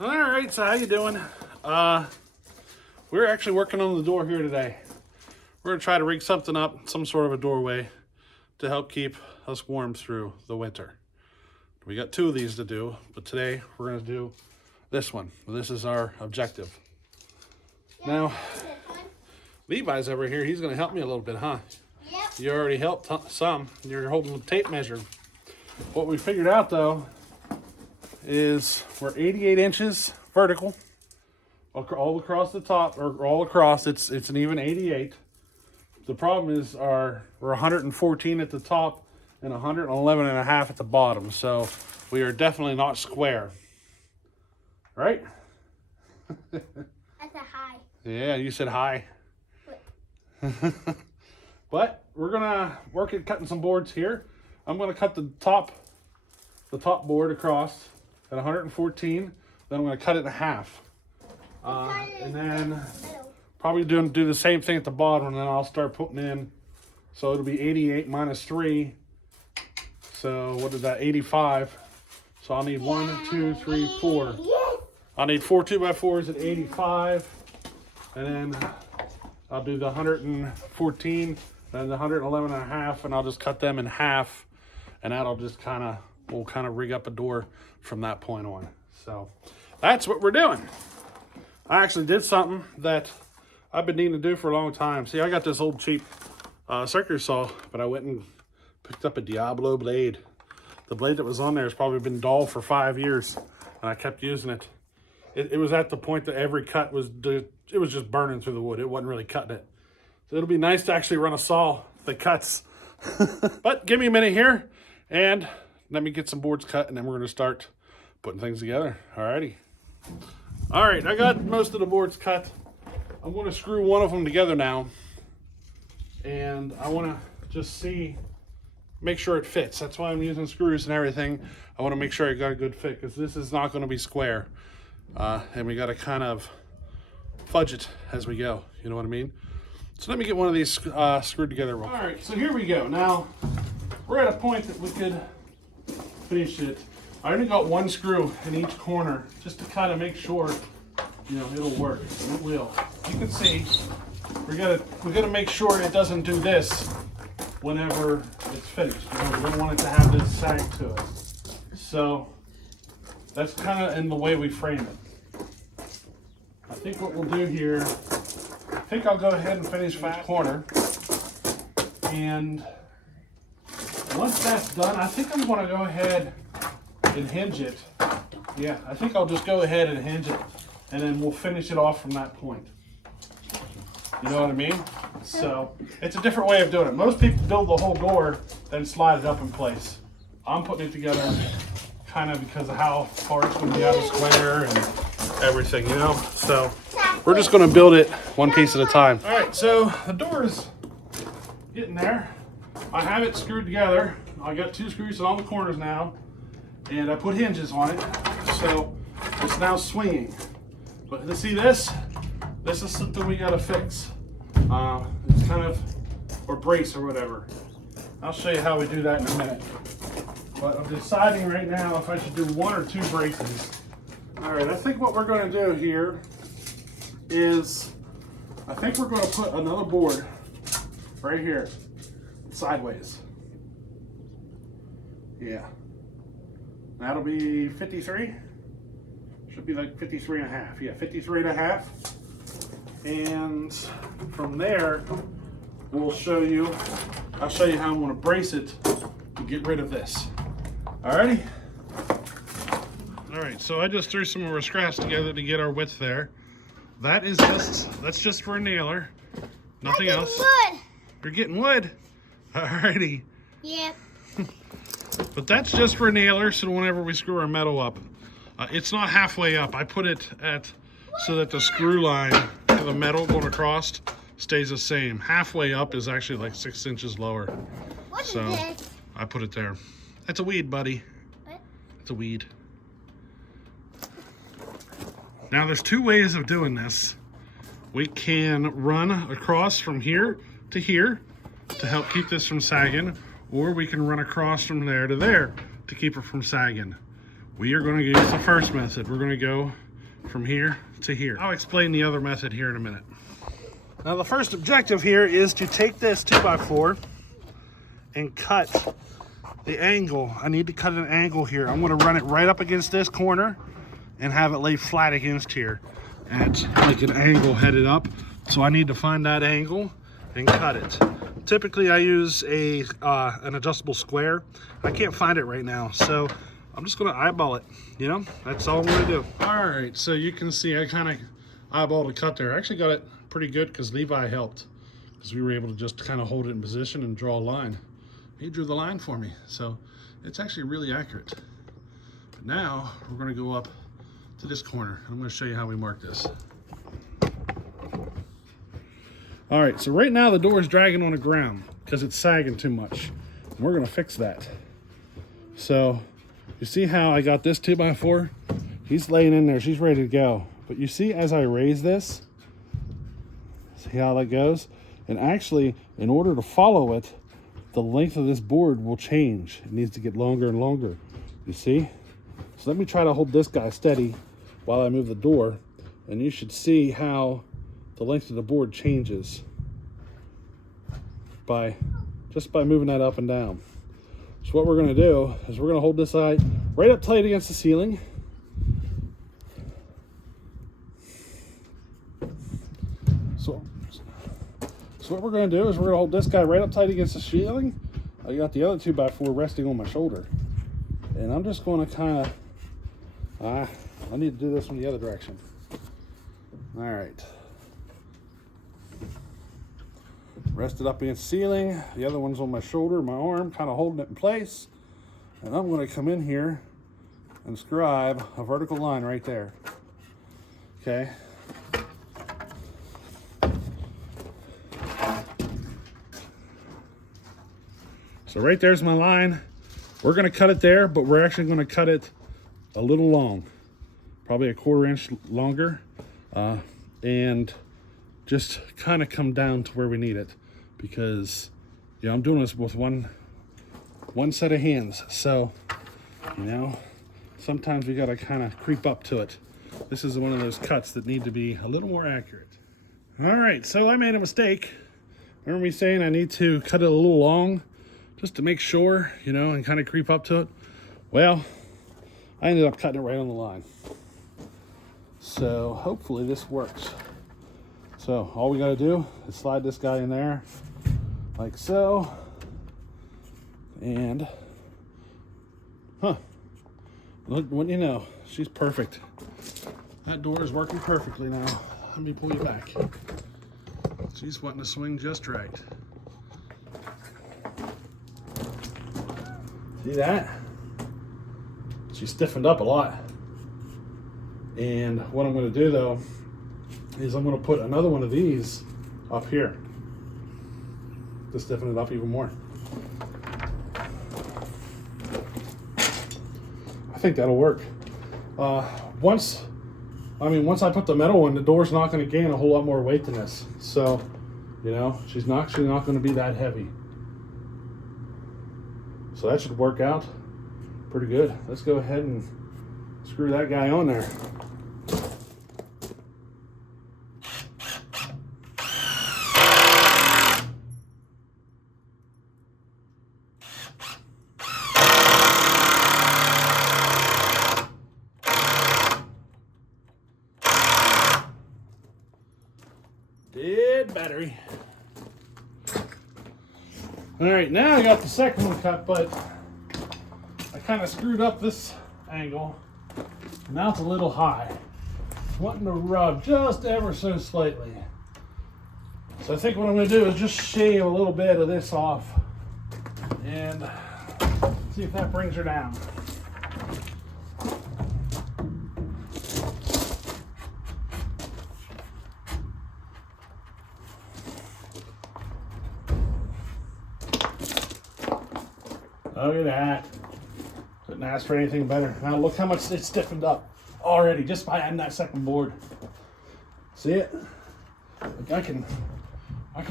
All right, so how you doing? We're actually working on the door here today. We're gonna try to rig something up, some sort of a doorway to help keep us warm through the winter. We got two of these to do, but today we're gonna do this one. This is our objective. Now, Levi's over here, he's gonna help me a little bit, huh? Yep. You already helped some. You're holding the tape measure. What we figured out though is we're 88 inches vertical all across the top, or all across. It's an even 88. The problem is we're 114 at the top and 111 and a half at the bottom. So we are definitely not square, right? That's a high. Yeah, you said hi. But we're gonna work at cutting some boards here. I'm gonna cut the top board across at 114. Then I'm gonna cut it in half, and then probably do the same thing at the bottom. And then I'll start putting in. So it'll be 88 minus 3. So what is that? 85. So I'll need 1, 2, 3, 4. I'll need 4 2x4s at 85, and then I'll do the 114 and the 111 and a half, and I'll just cut them in half, and that'll just we'll kind of rig up a door from that point on. So that's what we're doing. I actually did something that I've been needing to do for a long time. See, I got this old cheap circular saw, but I went and picked up a Diablo blade. The blade that was on there has probably been dull for 5 years, and I kept using it. It was at the point that every cut was just burning through the wood. It wasn't really cutting it. So it'll be nice to actually run a saw that cuts. But give me a minute here, and let me get some boards cut, and then we're going to start putting things together. Alrighty. All right, I got most of the boards cut. I'm going to screw one of them together now, and I want to just make sure it fits. That's why I'm using screws and everything. I want to make sure I got a good fit, because this is not going to be square. And we got to kind of fudge it as we go. You know what I mean? So let me get one of these screwed together real quick. All right, so here we go. Now, we're at a point that we could finish it. I only got one screw in each corner just to kind of make sure, it'll work. It will. You can see, we gotta make sure it doesn't do this whenever it's finished. We don't want it to have this sag to it. So that's kind of in the way we frame it. I think what we'll do here, I'll go ahead and finish that corner. And once that's done, I think I'm going to go ahead and hinge it. Yeah, I think I'll just go ahead and hinge it, and then we'll finish it off from that point. You know what I mean? So it's a different way of doing it. Most people build the whole door, then slide it up in place. I'm putting it together kind of because of how far it's going to be out of square and everything, So we're just going to build it one piece at a time. All right, so the door is getting there. I have it screwed together. I got 2 screws on all the corners now, and I put hinges on it, so it's now swinging. But to see this is something we got to fix. It's kind of, or brace or whatever. I'll show you how we do that in a minute. But I'm deciding right now if I should do 1 or 2 braces. All right, I think what we're going to do here is, I think we're going to put another board right here, sideways. Yeah. That'll be 53. Should be like 53 and a half. Yeah, 53 and a half. And from there, I'll show you how I'm going to brace it to get rid of this. Alrighty. All right, so I just threw some of our scraps together to get our width there. That's just for a nailer, nothing else. Wood. You're getting wood. Alrighty. Yep. But that's just for a nailer, so whenever we screw our metal up, it's not halfway up. I put it so that the screw line of the metal going across stays the same. Halfway up is actually like 6 inches lower. What So is this? I put it there. That's a weed, buddy. What? It's a weed. Now there's 2 ways of doing this. We can run across from here to here to help keep this from sagging, or we can run across from there to there to keep it from sagging. We are going to use the first method. We're going to go from here to here. I'll explain the other method here in a minute. Now the first objective here is to take this 2x4 and cut the angle. I need to cut an angle here. I'm going to run it right up against this corner and have it lay flat against here at like an angle headed up. So I need to find that angle and cut it. Typically I use an adjustable square. I can't find it right now, so I'm just going to eyeball it. You know, that's all I'm going to do. All right, so you can see I kind of eyeballed a cut there. I actually got it pretty good because Levi helped, because we were able to just kind of hold it in position and draw a line. He drew the line for me, so it's actually really accurate. But now we're going to go up to this corner. I'm going to show you how we mark this. All right, so right now the door is dragging on the ground because it's sagging too much. And we're going to fix that. So you see how I got this 2x4? He's laying in there, she's ready to go. But you see as I raise this, see how that goes? And actually, in order to follow it, the length of this board will change. It needs to get longer and longer. You see? So let me try to hold this guy steady while I move the door, and you should see how the length of the board changes just by moving that up and down. So what we're going to do is we're going to hold this side right up tight against the ceiling. So what we're going to do is we're going to hold this guy right up tight against the ceiling. I got the other 2x4 resting on my shoulder. And I'm just going to kind of, I need to do this from the other direction. All right. Rest it up against the ceiling. The other one's on my shoulder, my arm, kind of holding it in place. And I'm going to come in here and scribe a vertical line right there. Okay. So right there's my line. We're going to cut it there, but we're actually going to cut it a little long, probably a 1/4 inch longer, and just kind of come down to where we need it, because I'm doing this with one set of hands. So sometimes we got to kind of creep up to it. This is one of those cuts that need to be a little more accurate. All right, so I made a mistake. Remember me saying I need to cut it a little long just to make sure, and kind of creep up to it? Well, I ended up cutting it right on the line. So hopefully this works. So all we got to do is slide this guy in there like so. And, look, wouldn't you know, she's perfect. That door is working perfectly now. Let me pull you back. She's wanting to swing just right. See that? She stiffened up a lot. And what I'm going to do though is I'm going to put another one of these up here to stiffen it up even more. I think that'll work. Once I put the metal in, the door's not going to gain a whole lot more weight than this. So, she's not going to be that heavy. So that should work out pretty good. Let's go ahead and screw that guy on there. Dead battery. All right, now I got the second one cut, but I kind of screwed up this angle. Now it's a little high. Wanting to rub just ever so slightly. So I think what I'm going to do is just shave a little bit of this off and see if that brings her down. Look at that. Couldn't ask for anything better. Now look how much it's stiffened up already just by adding that second board. See it? Like I can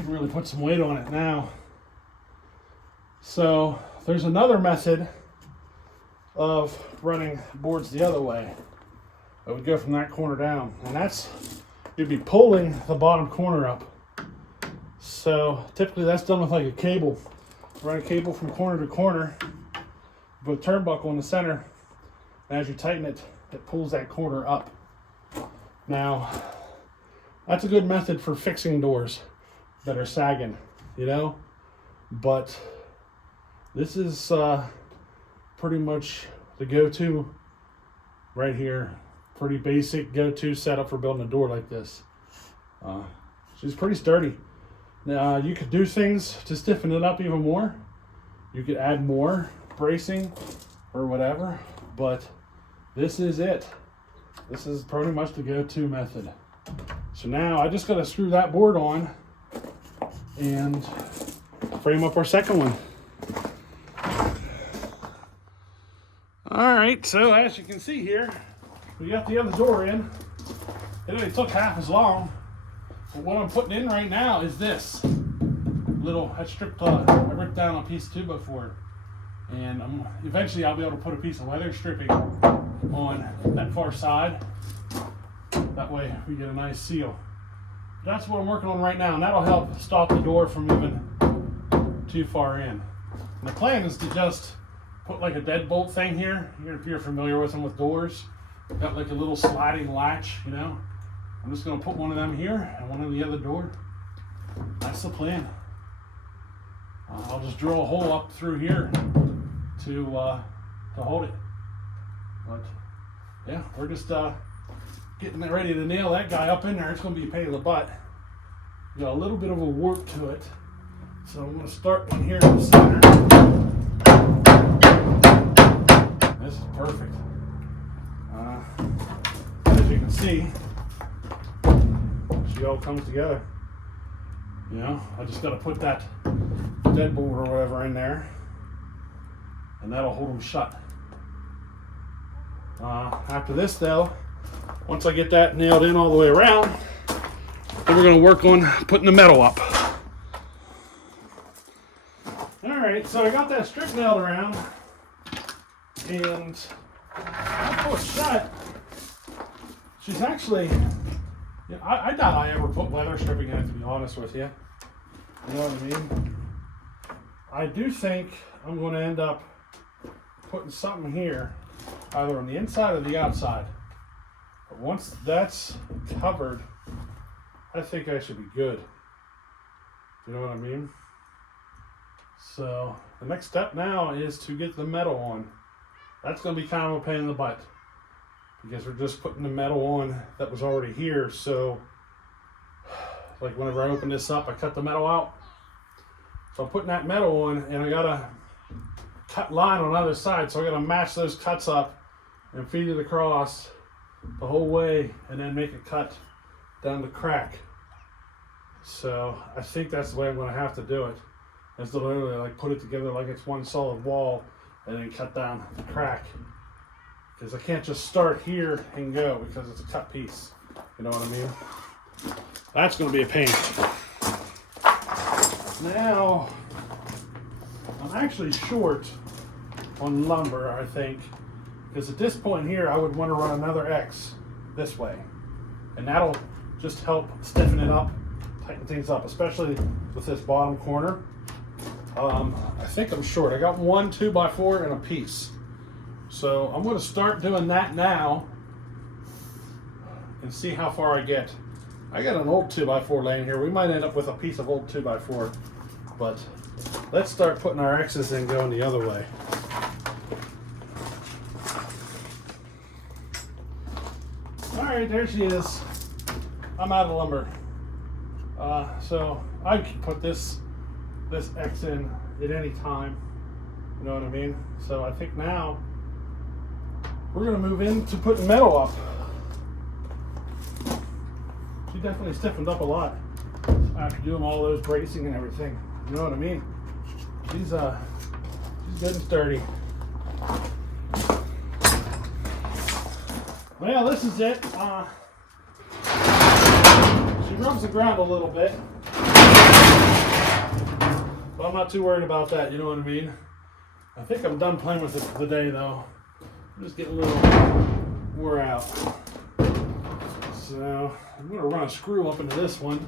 really put some weight on it now. So there's another method of running boards the other way. It would go from that corner down, and that's, you'd be pulling the bottom corner up. So typically that's done with like a cable. Run a cable from corner to corner, put a turnbuckle in the center, and as you tighten it, it pulls that corner up. Now, that's a good method for fixing doors that are sagging, you know? But this is pretty much the go-to right here. Pretty basic go-to setup for building a door like this. She's pretty sturdy. Now you could do things to stiffen it up even more. You could add more bracing or whatever, but this is it. This is pretty much the go-to method. So now I just gotta screw that board on and frame up our second one. All right, so as you can see here, we got the other door in. It only took half as long. But what I'm putting in right now is this little, I ripped down a piece of 2x4. And eventually I'll be able to put a piece of weather stripping on that far side. That way we get a nice seal. That's what I'm working on right now, and that'll help stop the door from moving too far in. And the plan is to just put like a deadbolt thing here. If you're familiar with them with doors, got like a little sliding latch, you know. I'm just gonna put one of them here and one in the other door. That's the plan. I'll just drill a hole up through here to hold it. But yeah, we're just getting ready to nail that guy up in there. It's gonna be a pain in the butt. Got a little bit of a warp to it, so I'm gonna start one here in the center. This is perfect. As you can see, she all comes together. You know, I just got to put that deadbolt or whatever in there, and that'll hold them shut. After this, though, once I get that nailed in all the way around, then we're going to work on putting the metal up. All right, so I got that strip nailed around, and I pull it shut. She's actually, yeah, I doubt I ever put weather stripping in it, to be honest with you. You know what I mean? I do think I'm going to end up putting something here, either on the inside or the outside. But once that's covered, I think I should be good. You know what I mean? So the next step now is to get the metal on. That's going to be kind of a pain in the butt, because we're just putting the metal on that was already here. So like whenever I open this up, I cut the metal out. So I'm putting that metal on, and I got a cut line on the other side. So I got to match those cuts up and feed it across the whole way, and then make a cut down the crack. So I think that's the way I'm going to have to do it. Is to literally like put it together like it's one solid wall, and then cut down the crack. Because I can't just start here and go, because it's a cut piece. You know what I mean? That's going to be a pain. Now, I'm actually short on lumber, I think. Because at this point here, I would want to run another X this way. And that'll just help stiffen it up, tighten things up, especially with this bottom corner. I think I'm short. I got one 2x4 and a piece. So I'm going to start doing that now and see how far I get. I got an old 2x4 laying here. We might end up with a piece of old 2x4, but let's start putting our X's in going the other way. All right, there she is. I'm out of lumber. So I can put this X in at any time. You know what I mean? So I think now we're going to move into putting metal up. She definitely stiffened up a lot after doing all those bracing and everything. You know what I mean? She's good and sturdy. Well, this is it. She rubs the ground a little bit, but I'm not too worried about that. You know what I mean? I think I'm done playing with it for the day, though. I'm just getting a little wore out. So I'm going to run a screw up into this one.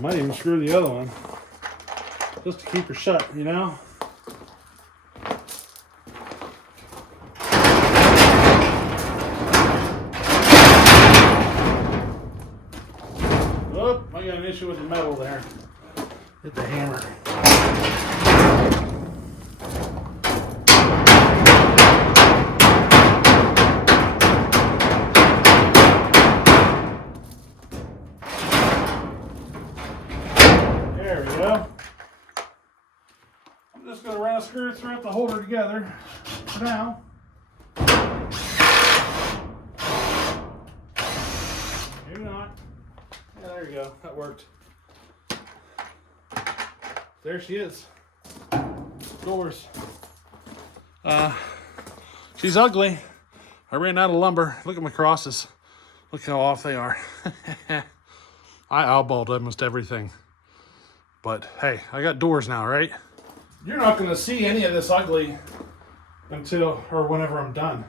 Might even screw the other one just to keep her shut, you know? Oh, I got an issue with the metal there. Hit the hammer. There we go. I'm just going to run a screw throughout the holder together for now. Maybe not. Yeah, there you go. That worked. There she is. Doors. She's ugly. I ran out of lumber. Look at my crosses. Look how off they are. I eyeballed almost everything. But hey, I got doors now, right? You're not going to see any of this ugly until, or whenever I'm done.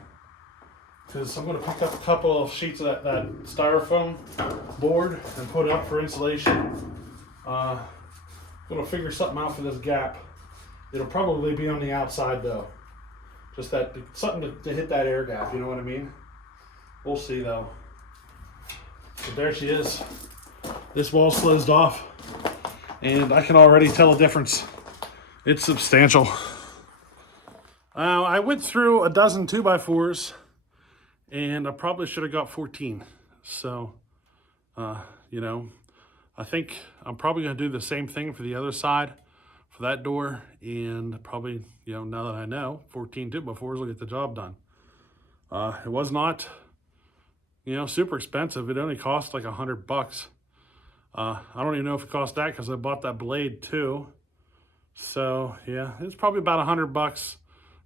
Because I'm going to pick up a couple of sheets of that styrofoam board and put it up for insulation. I'm going to figure something out for this gap. It'll probably be on the outside though. Just that, something to hit that air gap, you know what I mean? We'll see though. But there she is. This wall's closed off. And I can already tell a difference. It's substantial. I went through a dozen 2x4s and I probably should have got 14. So, you know, I think I'm probably going to do the same thing for the other side for that door. And probably, you know, now that I know, 14 2x4s will get the job done. It was not, you know, super expensive. It only cost like $100. I don't even know if it cost that because I bought that blade too. So yeah, it's probably about $100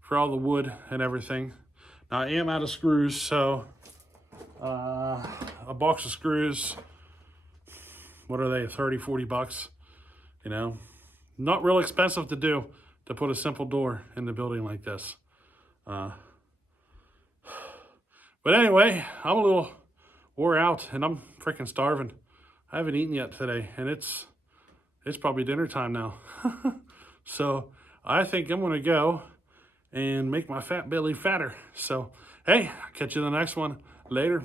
for all the wood and everything. Now I am out of screws, so a box of screws, what are they, 30, 40 bucks? You know, not real expensive to do to put a simple door in the building like this. But anyway, I'm a little wore out and I'm freaking starving. I haven't eaten yet today, and it's probably dinner time now. So I think I'm gonna go and make my fat belly fatter. So hey, catch you in the next one. Later.